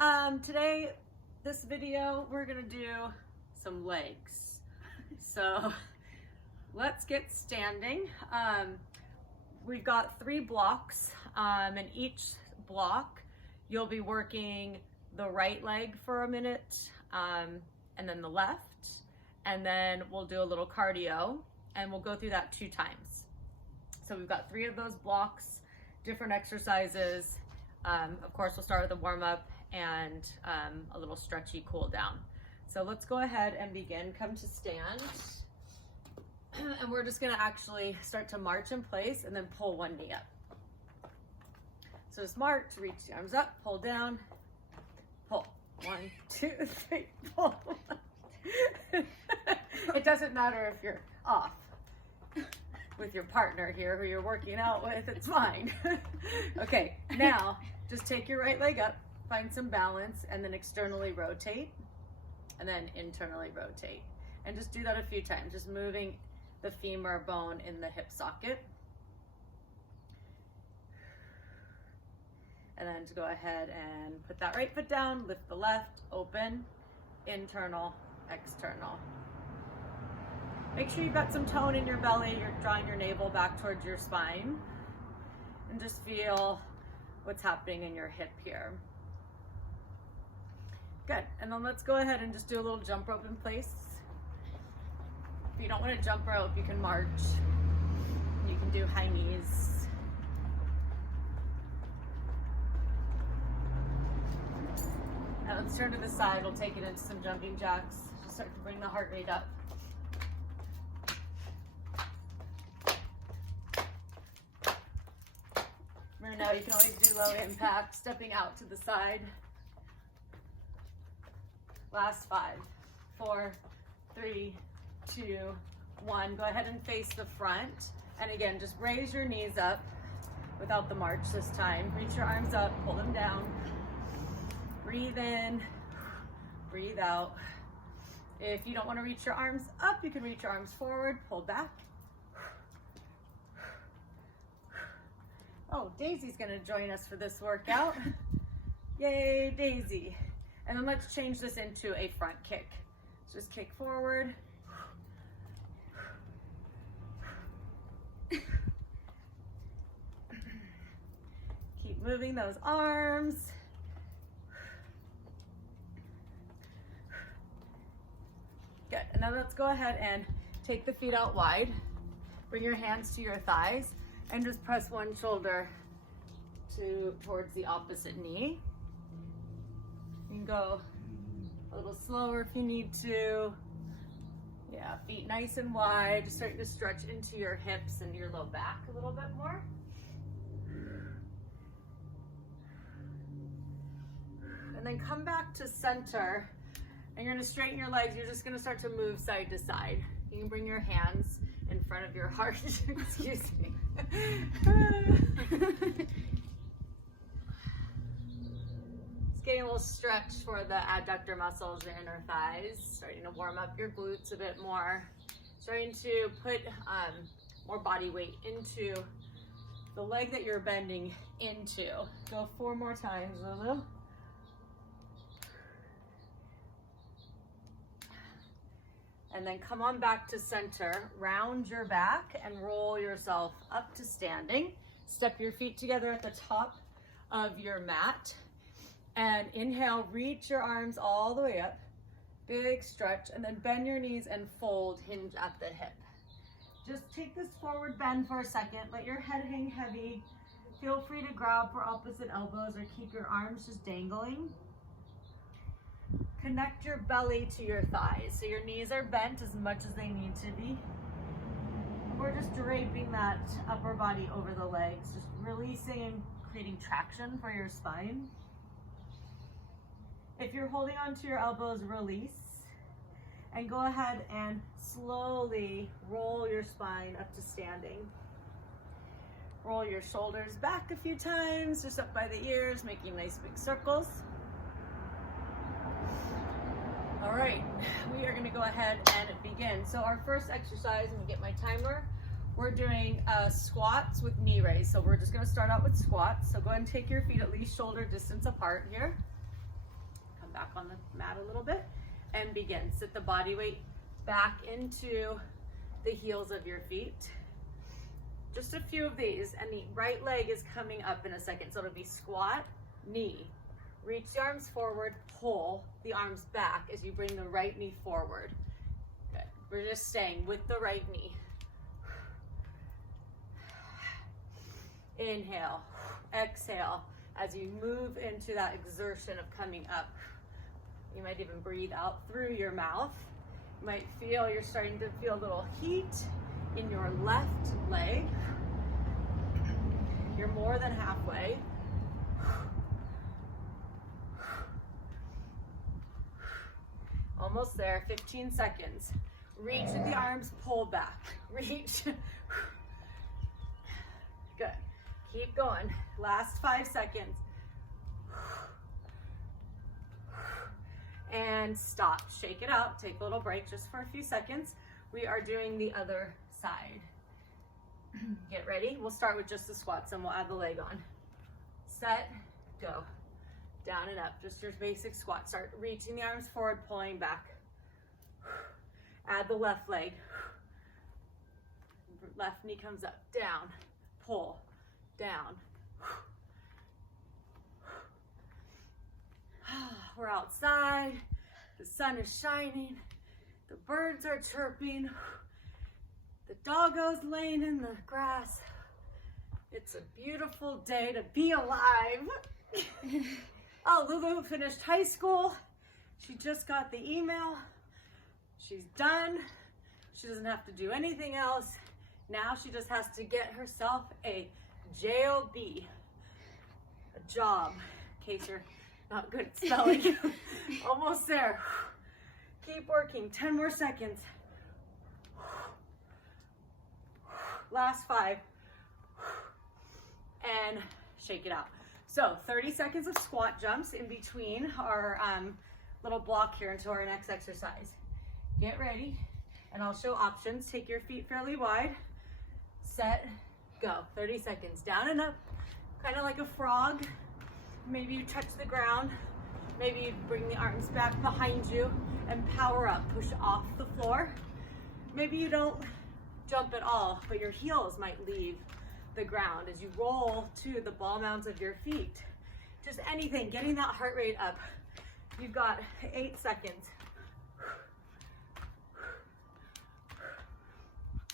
Hi, today, this video, we're gonna do some legs. So let's get standing. We've got 3 blocks, and each block you'll be working the right leg for a minute, and then the left, and then we'll do a little cardio, and we'll go through that 2 times. So we've got 3 of those blocks, different exercises. Of course, we'll start with a warm-up and a little stretchy cool down. So let's go ahead and begin. Come to stand. And we're just gonna actually start to march in place and then pull one knee up. So just march, reach the arms up, pull down, pull. 1, 2, 3, pull. It doesn't matter if you're off with your partner here who you're working out with, it's fine. Okay, now just take your right leg up, find some balance, and then externally rotate, and then internally rotate. And just do that a few times, just moving the femur bone in the hip socket. And then to go ahead and put that right foot down, lift the left, open, internal, external. Make sure you've got some tone in your belly, you're drawing your navel back towards your spine, and just feel what's happening in your hip here. Good, and then let's go ahead and just do a little jump rope in place. If you don't want to jump rope, you can march. You can do high knees. Now let's turn to the side, we'll take it into some jumping jacks. Just start to bring the heart rate up. Remember now, you can always do low impact, stepping out to the side. Last 5, 4, 3, 2, 1. Go ahead and face the front. And again, just raise your knees up without the march this time. Reach your arms up, pull them down. Breathe in, breathe out. If you don't want to reach your arms up, you can reach your arms forward, pull back. Oh, Daisy's gonna join us for this workout. Yay, Daisy. And then let's change this into a front kick. So just kick forward. Keep moving those arms. Good, and then let's go ahead and take the feet out wide. Bring your hands to your thighs and just press one shoulder towards the opposite knee. You can go a little slower if you need to. Yeah, feet nice and wide. Just starting to stretch into your hips and your low back a little bit more. And then come back to center. And you're gonna straighten your legs. You're just gonna start to move side to side. You can bring your hands in front of your heart. Excuse me. It's getting a little stretch for the adductor muscles, your inner thighs. Starting to warm up your glutes a bit more. Starting to put more body weight into the leg that you're bending into. Go 4 more times, Lulu. And then come on back to center, round your back and roll yourself up to standing. Step your feet together at the top of your mat. And inhale, reach your arms all the way up. Big stretch, and then bend your knees and fold, hinge at the hip. Just take this forward bend for a second. Let your head hang heavy. Feel free to grab for opposite elbows or keep your arms just dangling. Connect your belly to your thighs. So your knees are bent as much as they need to be. We're just draping that upper body over the legs, just releasing and creating traction for your spine. If you're holding onto your elbows, release. And go ahead and slowly roll your spine up to standing. Roll your shoulders back a few times, just up by the ears, making nice big circles. All right, we are gonna go ahead and begin. So our first exercise, let me get my timer. We're doing squats with knee raise. So we're just gonna start out with squats. So go ahead and take your feet at least shoulder distance apart here. back on the mat a little bit and begin. Sit the body weight back into the heels of your feet. Just a few of these, and the right leg is coming up in a second. So it'll be squat, knee, reach the arms forward, pull the arms back as you bring the right knee forward. Good. We're just staying with the right knee. Inhale, exhale, as you move into that exertion of coming up. You might even breathe out through your mouth. You might feel you're starting to feel a little heat in your left leg. You're more than halfway. Almost there, 15 seconds. Reach with the arms, pull back. Reach. Good. Keep going. Last 5 seconds. And stop. Shake it out. Take a little break just for a few seconds. We are doing the other side. Get ready. We'll start with just the squats and we'll add the leg on. Set, go. Down and up. Just your basic squat. Start reaching the arms forward, pulling back. Add the left leg. Left knee comes up. Down. Pull. Down. We're outside. The sun is shining. The birds are chirping. The doggo's laying in the grass. It's a beautiful day to be alive. Oh, Lulu finished high school. She just got the email. She's done. She doesn't have to do anything else. Now she just has to get herself a job, a job, in case you're not good at spelling. Almost there. Keep working, 10 more seconds. Last 5. And shake it out. So 30 seconds of squat jumps in between our little block here until our next exercise. Get ready, and I'll show options. Take your feet fairly wide. Set, go. 30 seconds. Down and up, kind of like a frog. Maybe you touch the ground. Maybe you bring the arms back behind you and power up. Push off the floor. Maybe you don't jump at all, but your heels might leave the ground as you roll to the ball mounds of your feet. Just anything, getting that heart rate up. You've got 8 seconds.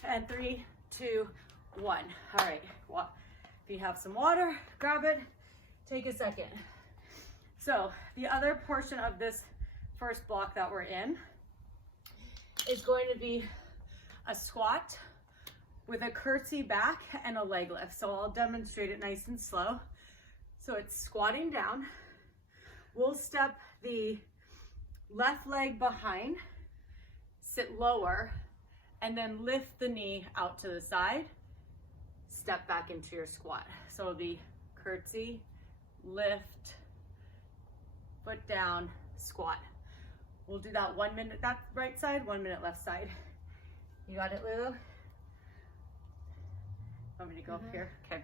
And 3, 2, 1. All right, well, if you have some water, grab it, take a second. So the other portion of this first block that we're in is going to be a squat with a curtsy back and a leg lift. So I'll demonstrate it nice and slow. So it's squatting down. We'll step the left leg behind, sit lower, and then lift the knee out to the side, step back into your squat. So it'll be curtsy, lift, foot down, squat. We'll do that 1 minute that right side, 1 minute left side. You got it, Lulu? Want me to go up here? Okay.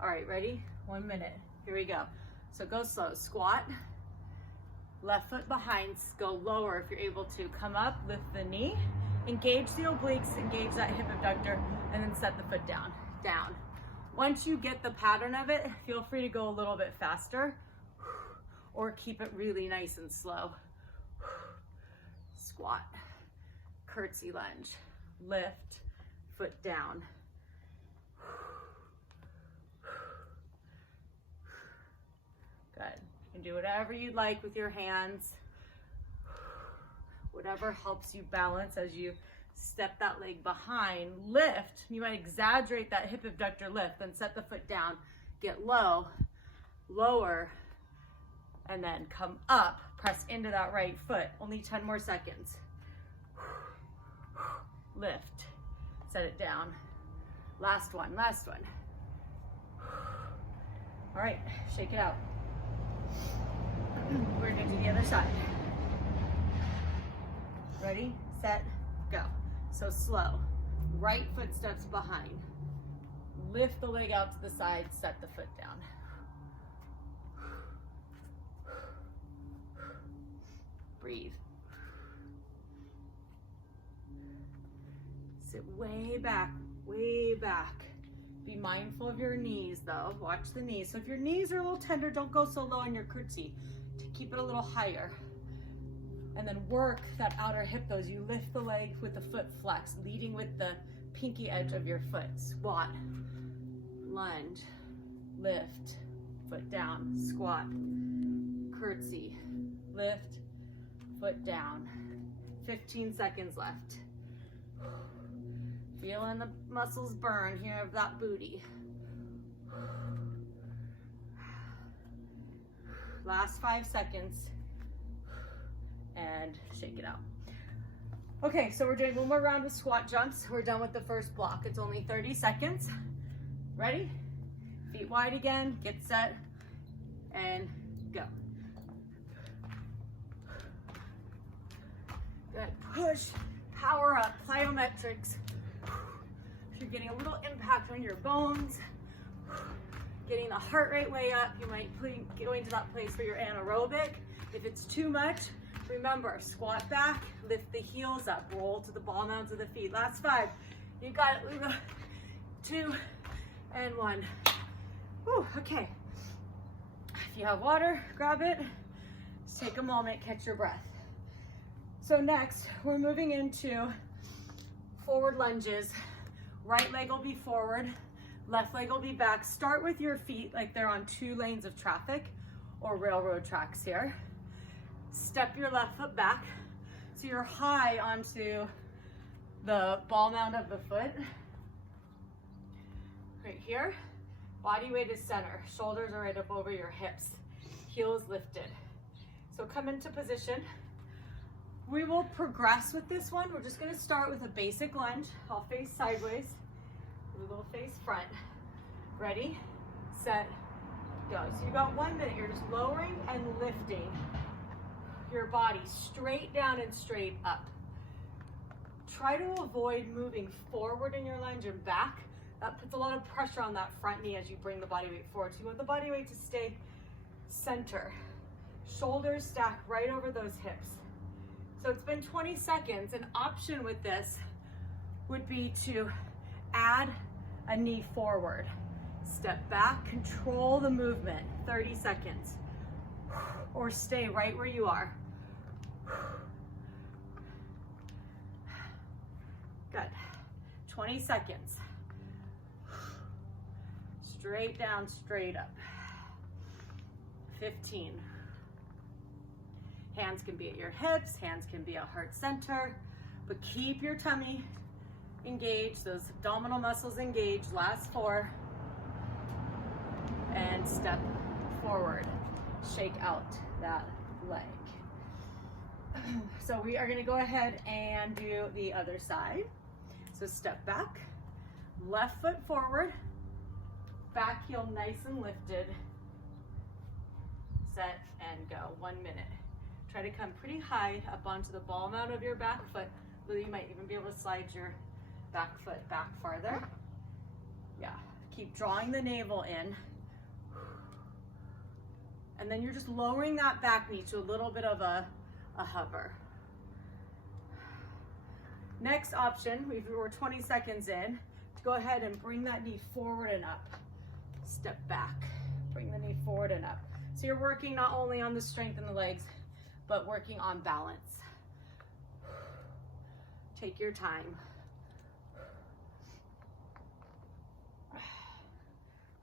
All right, ready? 1 minute. Here we go. So go slow. Squat, left foot behind, go lower if you're able to. Come up, lift the knee, engage the obliques, engage that hip abductor, and then set the foot down. Down. Once you get the pattern of it, feel free to go a little bit faster or keep it really nice and slow. Squat, curtsy lunge, lift, foot down. Good. You can do whatever you'd like with your hands. Whatever helps you balance as you step that leg behind. Lift. You might exaggerate that hip abductor lift, then set the foot down. Get low, lower, and then come up. Press into that right foot. Only 10 more seconds. Lift. Set it down. Last one, last one. All right, shake it out. We're gonna do the other side. Ready, set, go. So slow. Right foot steps behind. Lift the leg out to the side, set the foot down. Sit way back, way back. Be mindful of your knees though. Watch the knees. So if your knees are a little tender, don't go so low in your curtsy. Keep it a little higher. And then work that outer hip though as you lift the leg with the foot flex, leading with the pinky edge of your foot. Squat, lunge, lift, foot down, squat, curtsy, lift, foot down. 15 seconds left. Feeling the muscles burn here of that booty. Last 5 seconds. And shake it out. Okay, so we're doing one more round of squat jumps. We're done with the first block. It's only 30 seconds. Ready? Feet wide again, get set, and go. Good, push, power up, plyometrics. You're getting a little impact on your bones, getting the heart rate way up. You might go into that place where you're anaerobic. If it's too much, remember, squat back, lift the heels up, roll to the ball mounds of the feet. Last 5. You got it. We go 2 and 1. Whew, okay. If you have water, grab it. Just take a moment, catch your breath. So next, we're moving into forward lunges. Right leg will be forward, left leg will be back. Start with your feet like they're on 2 lanes of traffic or railroad tracks here. Step your left foot back so you're high onto the ball mound of the foot. Right here, body weight is center. Shoulders are right up over your hips. Heels lifted. So come into position. We will progress with this one. We're just gonna start with a basic lunge. I'll face sideways. We will face front. Ready, set, go. So you got 1 minute. You're just lowering and lifting your body straight down and straight up. Try to avoid moving forward in your lunge and back. That puts a lot of pressure on that front knee as you bring the body weight forward. So you want the body weight to stay center. Shoulders stack right over those hips. So it's been 20 seconds. An option with this would be to add a knee forward. Step back, control the movement, 30 seconds. Or stay right where you are. Good. 20 seconds. Straight down, straight up. 15. Hands can be at your hips, hands can be at heart center, but keep your tummy engaged, those abdominal muscles engaged. Last 4. And step forward. Shake out that leg. So we are going to go ahead and do the other side. So step back, left foot forward, back heel nice and lifted, set and go. 1 minute. Try to come pretty high up onto the ball mount of your back foot, so you might even be able to slide your back foot back farther. Yeah, keep drawing the navel in. And then you're just lowering that back knee to a little bit of a hover. Next option, we're 20 seconds in, to go ahead and bring that knee forward and up. Step back, bring the knee forward and up. So you're working not only on the strength in the legs, but working on balance. Take your time.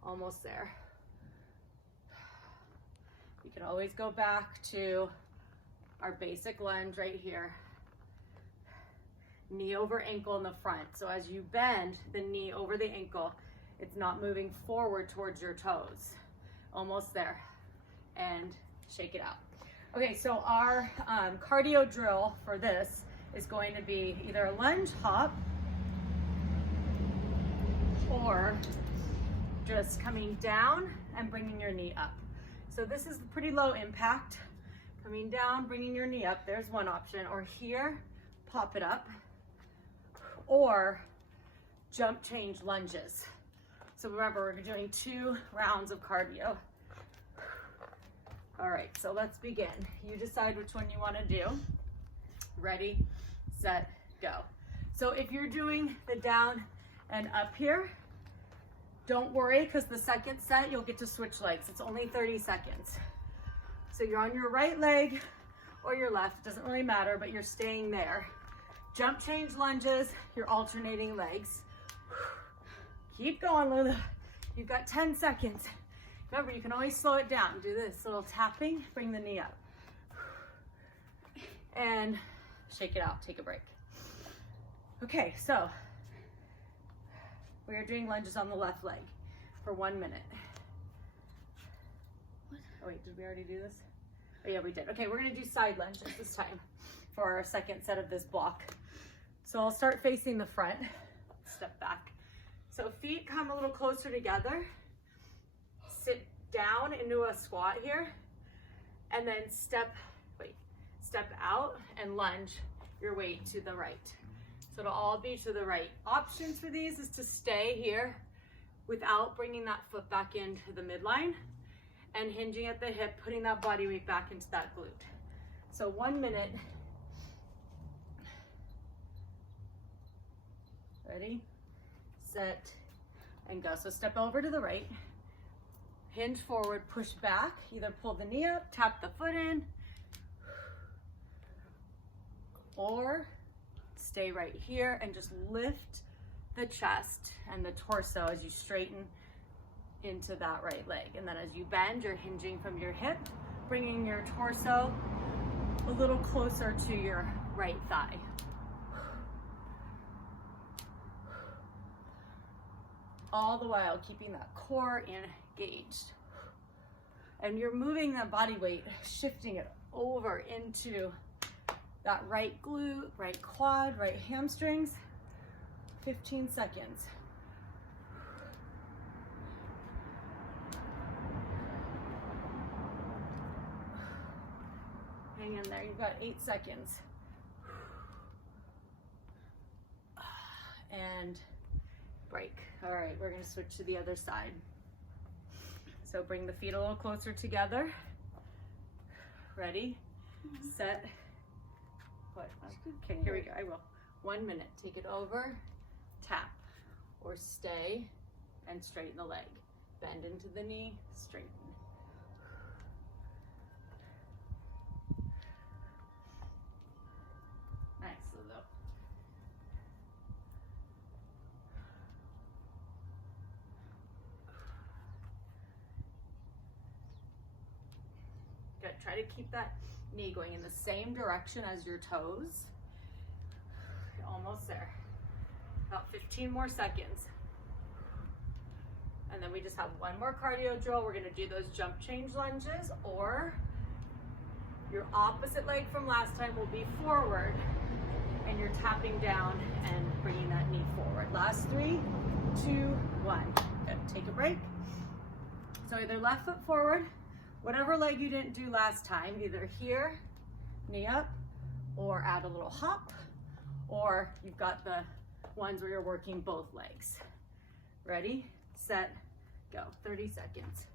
Almost there. You can always go back to our basic lunge right here. Knee over ankle in the front. So as you bend the knee over the ankle, it's not moving forward towards your toes. Almost there. And shake it out. Okay, so our cardio drill for this is going to be either a lunge hop or just coming down and bringing your knee up. So this is pretty low impact. Coming down, bringing your knee up, there's one option. Or here, pop it up. Or jump change lunges. So remember, we're doing 2 rounds of cardio. All right, so let's begin. You decide which one you want to do. Ready, set, go. So if you're doing the down and up here, don't worry, because the second set, you'll get to switch legs. It's only 30 seconds. So you're on your right leg or your left, it doesn't really matter, but you're staying there. Jump change lunges, you're alternating legs. Keep going, Lula. You've got 10 seconds. Remember, you can always slow it down. Do this little tapping, bring the knee up. And shake it out, take a break. Okay, so we are doing lunges on the left leg for 1 minute. Oh wait, did we already do this? Oh yeah, we did. Okay, we're gonna do side lunges this time for our second set of this block. So I'll start facing the front, step back. So feet come a little closer together. Sit down into a squat here, and then step out and lunge your weight to the right. So it'll all be to the right. Options for these is to stay here without bringing that foot back into the midline and hinging at the hip, putting that body weight back into that glute. So 1 minute. Ready, set, and go. So step over to the right, hinge forward, push back, either pull the knee up, tap the foot in, or stay right here and just lift the chest and the torso as you straighten into that right leg. And then as you bend, you're hinging from your hip, bringing your torso a little closer to your right thigh. All the while keeping that core engaged. And you're moving that body weight, shifting it over into that right glute, right quad, right hamstrings. 15 seconds. Hang in there, you've got 8 seconds. And break. All right, we're gonna switch to the other side. So bring the feet a little closer together. Ready, set, what? Okay, here we go, I will. 1 minute, take it over, tap, or stay, and straighten the leg. Bend into the knee, straighten. Nice, Lulu. Good, try to keep that knee going in the same direction as your toes. You're almost there. About 15 more seconds. And then we just have one more cardio drill. We're gonna do those jump change lunges, or your opposite leg from last time will be forward, and you're tapping down and bringing that knee forward. Last 3, 2, 1. Good, take a break. So either left foot forward, whatever leg you didn't do last time, either here, knee up, or add a little hop, or you've got the ones where you're working both legs. Ready, set, go. 30 seconds.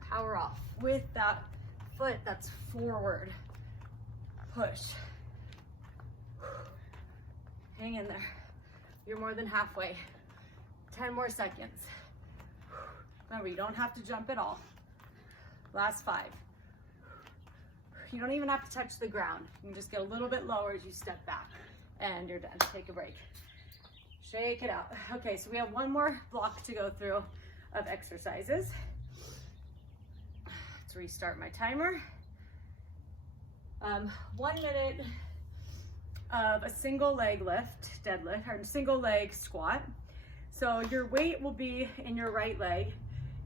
Power off with that foot that's forward. Push. Hang in there. You're more than halfway. 10 more seconds. Remember, you don't have to jump at all. Last 5. You don't even have to touch the ground. You can just get a little bit lower as you step back. And you're done. Take a break. Shake it out. Okay, so we have one more block to go through of exercises. Let's restart my timer. 1 minute of a single leg lift, deadlift, or single leg squat. So your weight will be in your right leg.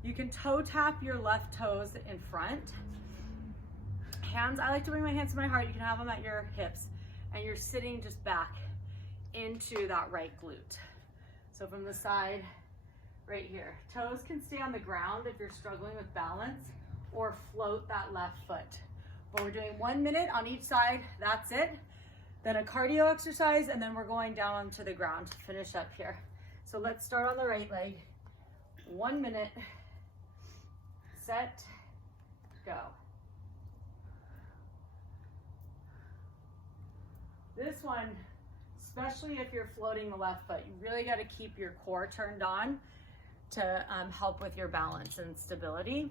You can toe tap your left toes in front. Hands, I like to bring my hands to my heart. You can have them at your hips, and you're sitting just back into that right glute. So from the side, right here. Toes can stay on the ground if you're struggling with balance, or float that left foot. But we're doing 1 minute on each side, that's it. Then a cardio exercise, and then we're going down to the ground to finish up here. So let's start on the right leg. 1 minute, set, go. This one, especially if you're floating the left foot, you really got to keep your core turned on to help with your balance and stability.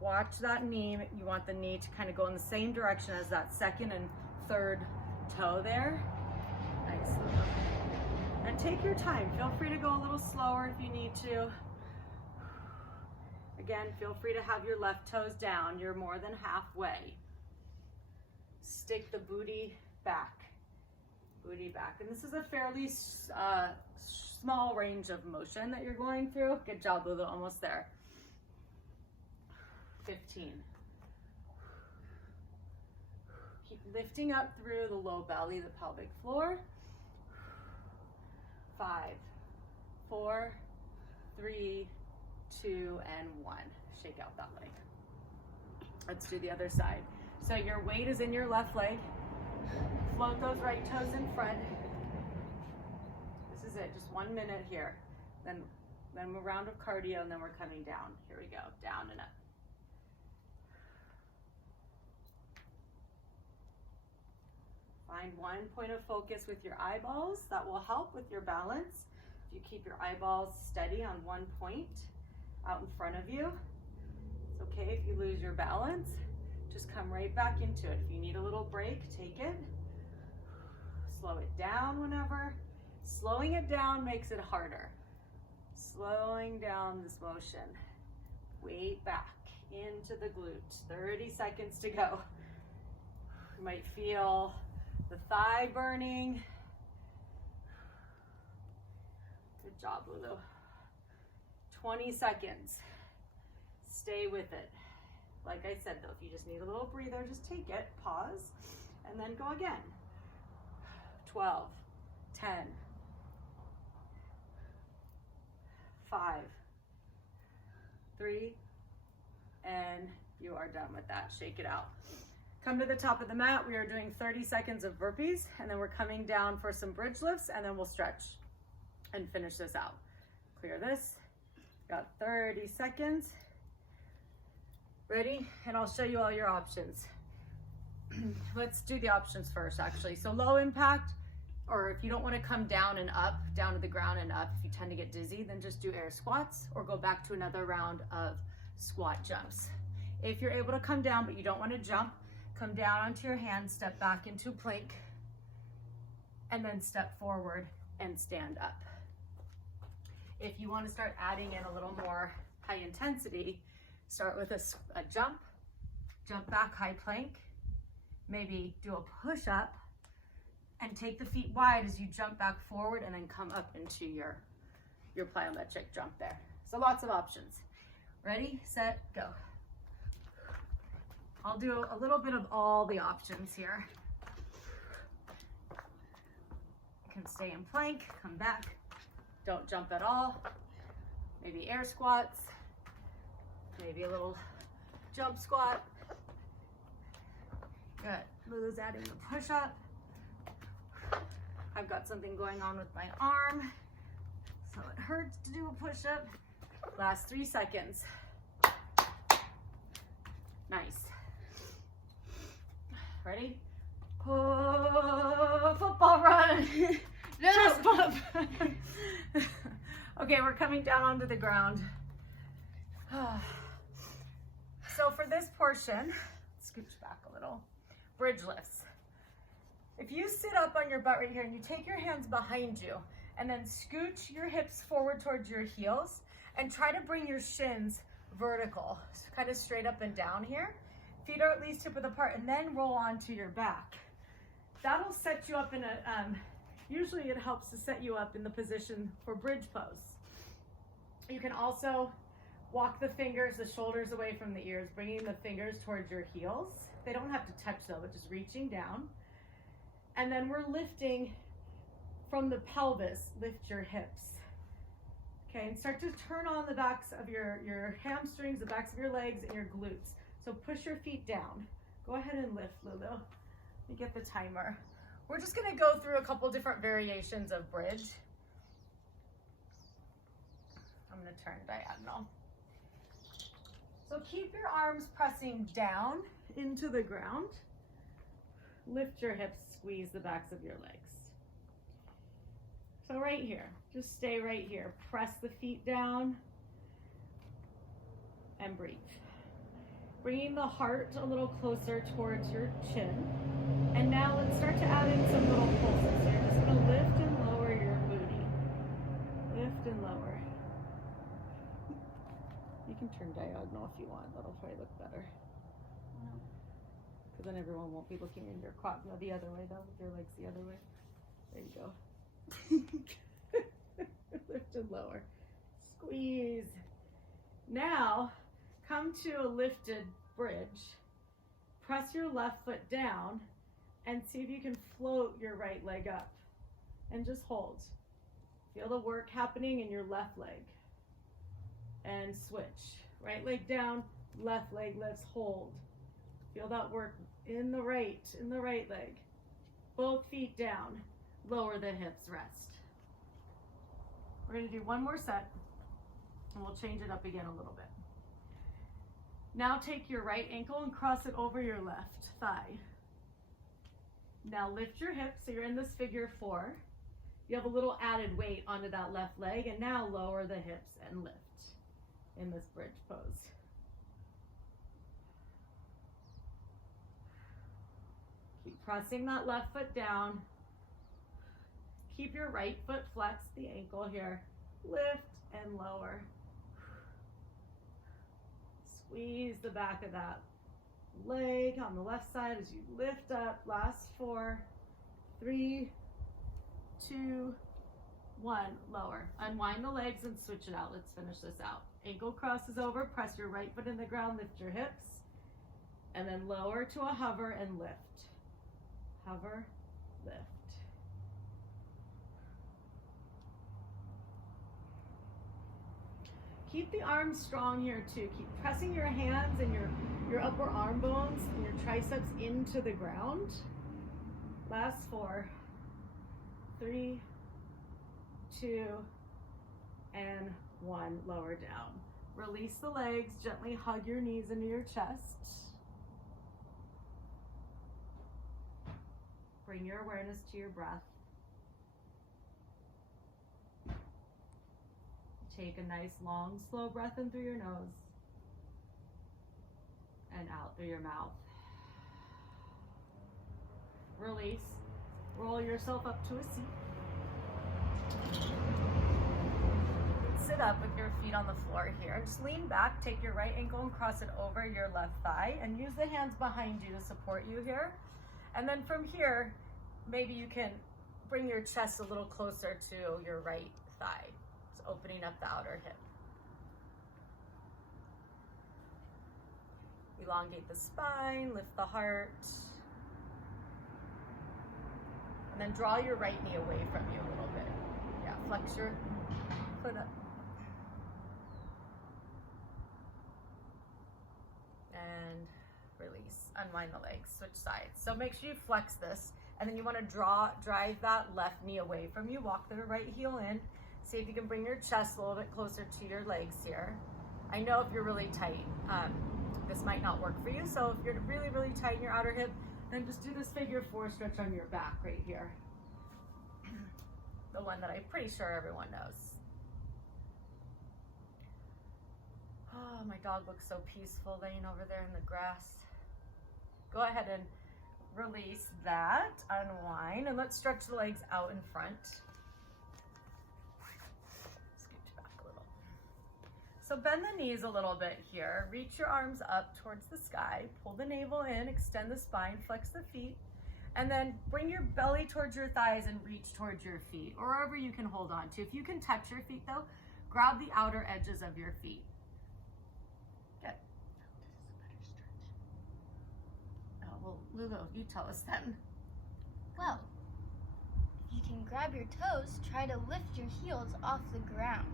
Watch that knee. You want the knee to kind of go in the same direction as that second and third toe there. Nice. And take your time. Feel free to go a little slower if you need to. Again, feel free to have your left toes down. You're more than halfway. Stick the booty back. Booty back. And this is a fairly small range of motion that you're going through. Good job, Lulu. Almost there. 15. Keep lifting up through the low belly, the pelvic floor. 5, 4, 3, 2, and 1. Shake out that leg. Let's do the other side. So your weight is in your left leg. Float those right toes in front. This is it, just 1 minute here. Then a round of cardio, and then we're coming down. Here we go, down and up. Find one point of focus with your eyeballs. That will help with your balance. If you keep your eyeballs steady on one point out in front of you, it's okay if you lose your balance. Just come right back into it. If you need a little break, take it. Slow it down whenever. Slowing it down makes it harder. Slowing down this motion. Weight back into the glute. 30 seconds to go. You might feel the thigh burning. Good job, Lulu. 20 seconds. Stay with it. Like I said though, if you just need a little breather, just take it, pause, and then go again. 12, 10, 5, 3, and you are done with that. Shake it out. Come to the top of the mat. We are doing 30 seconds of burpees, and then we're coming down for some bridge lifts, and then we'll stretch and finish this out. Clear this. Got 30 seconds. Ready? And I'll show you all your options. Let's do the options first, actually. So low impact, or if you don't want to come down and up, down to the ground and up, if you tend to get dizzy, then just do air squats or go back to another round of squat jumps. If you're able to come down but you don't want to jump, come down onto your hands, step back into plank, and then step forward and stand up. If you want to start adding in a little more high intensity, start with a jump back, high plank, maybe do a push up, and take the feet wide as you jump back forward and then come up into your plyometric jump there. So lots of options. Ready, set, go. I'll do a little bit of all the options here. You can stay in plank, come back, don't jump at all. Maybe air squats, maybe a little jump squat. Good. Lulu's adding the push up. I've got something going on with my arm, so it hurts to do a push up. Last 3 seconds. Nice. Ready? Oh, football run. No. Chest bump. Okay, we're coming down onto the ground. So for this portion, scooch back a little. Bridge lifts. If you sit up on your butt right here and you take your hands behind you and then scooch your hips forward towards your heels and try to bring your shins vertical, so kind of straight up and down here. Feet are at least hip width apart, and then roll onto your back. That'll set you up in a, usually it helps to set you up in the position for bridge pose. You can also walk the fingers, the shoulders away from the ears, bringing the fingers towards your heels. They don't have to touch though, but just reaching down. And then we're lifting from the pelvis, lift your hips. Okay, and start to turn on the backs of your hamstrings, the backs of your legs, and your glutes. So push your feet down. Go ahead and lift, Lulu. Let me get the timer. We're just gonna go through a couple different variations of bridge. I'm gonna turn diagonal. So keep your arms pressing down into the ground. lift your hips, squeeze the backs of your legs. So right here, just stay right here. Press the feet down and breathe. Bringing the heart a little closer towards your chin. And now let's start to add in some little pulses. So you're just gonna lift and lower your booty. Lift and lower. You can turn diagonal if you want, that'll probably look better. Because then everyone won't be looking in your quad. No, the other way though, with your legs the other way. There you go. Lift and lower. Squeeze. Now, come to a lifted bridge. Press your left foot down and see if you can float your right leg up. And just hold. Feel the work happening in your left leg. And switch. Right leg down, left leg lifts, hold. Feel that work in the right leg. Both feet down. Lower the hips, rest. We're going to do one more set and we'll change it up again a little bit. Now take your right ankle and cross it over your left thigh. Now lift your hips so you're in this figure 4. You have a little added weight onto that left leg, and now lower the hips and lift in this bridge pose. Keep pressing that left foot down. Keep your right foot flexed, the ankle here. Lift and lower. Squeeze the back of that leg on the left side as you lift up. Last 4, 3, 2, 1. Lower. Unwind the legs and switch it out. Let's finish this out. Ankle crosses over. Press your right foot in the ground. Lift your hips. And then lower to a hover and lift. Hover, lift. Keep the arms strong here too. Keep pressing your hands and your upper arm bones and your triceps into the ground. Last 4, 3, 2, and 1. Lower down. Release the legs. Gently hug your knees into your chest. Bring your awareness to your breath. Take a nice long slow breath in through your nose and out through your mouth. Release. Roll yourself up to a seat. Sit up with your feet on the floor here. Just lean back, take your right ankle and cross it over your left thigh, and use the hands behind you to support you here. And then from here, maybe you can bring your chest a little closer to your right thigh. Just opening up the outer hip. Elongate the spine, lift the heart. And then draw your right knee away from you a little bit. Yeah, flex your foot up. And release. Unwind the legs, switch sides. So make sure you flex this, and then you want to drive that left knee away from you. Walk the right heel in. See if you can bring your chest a little bit closer to your legs here. I know if you're really tight, this might not work for you. So if you're really, really tight in your outer hip, then just do this figure 4 stretch on your back right here. The one that I'm pretty sure everyone knows. Oh, my dog looks so peaceful laying over there in the grass. Go ahead and release that, unwind, and let's stretch the legs out in front. Scooch back a little. So bend the knees a little bit here. Reach your arms up towards the sky. Pull the navel in, extend the spine, flex the feet, and then bring your belly towards your thighs and reach towards your feet, or wherever you can hold on to. If you can touch your feet though, grab the outer edges of your feet. Good. Oh, well, Lulu, you tell us then. Well, if you can grab your toes, try to lift your heels off the ground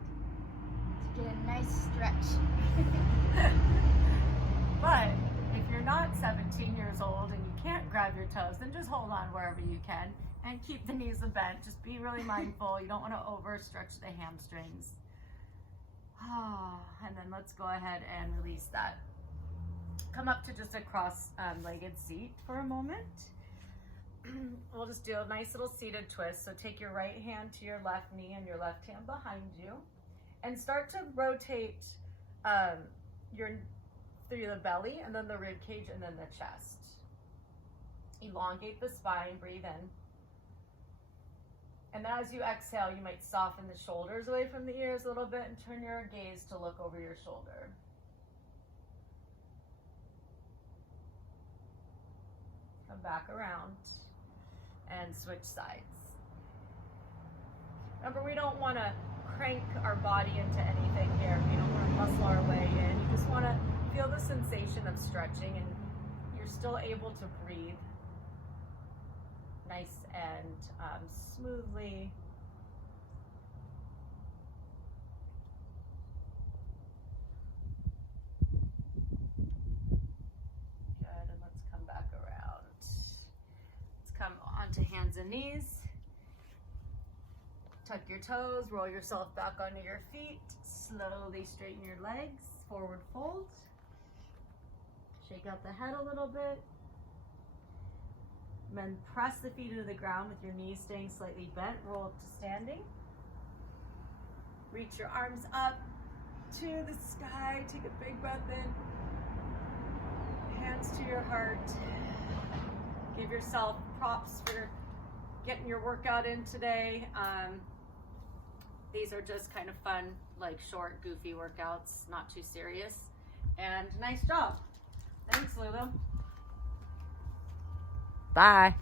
to get a nice stretch. But if you're not 17 years old and you can't grab your toes, then just hold on wherever you can and keep the knees bent. Just be really mindful. You don't want to overstretch the hamstrings. And then let's go ahead and release that. Come up to just a cross-legged seat for a moment. we'll just do a nice little seated twist. So take your right hand to your left knee and your left hand behind you, and start to rotate through the belly and then the rib cage and then the chest. Elongate the spine, breathe in. And as you exhale, you might soften the shoulders away from the ears a little bit and turn your gaze to look over your shoulder. Come back around and switch sides. Remember, we don't want to crank our body into anything here. We don't want to muscle our way in. You just want to feel the sensation of stretching, and you're still able to breathe nice and smoothly. Good, and let's come back around. Let's come onto hands and knees. Tuck your toes, roll yourself back onto your feet. Slowly straighten your legs, forward fold. Shake out the head a little bit. And then press the feet into the ground with your knees staying slightly bent. Roll up to standing. Reach your arms up to the sky. Take a big breath in. Hands to your heart. Give yourself props for getting your workout in today. These are just kind of fun, like short, goofy workouts, not too serious. And nice job. Thanks, Lulu. Bye.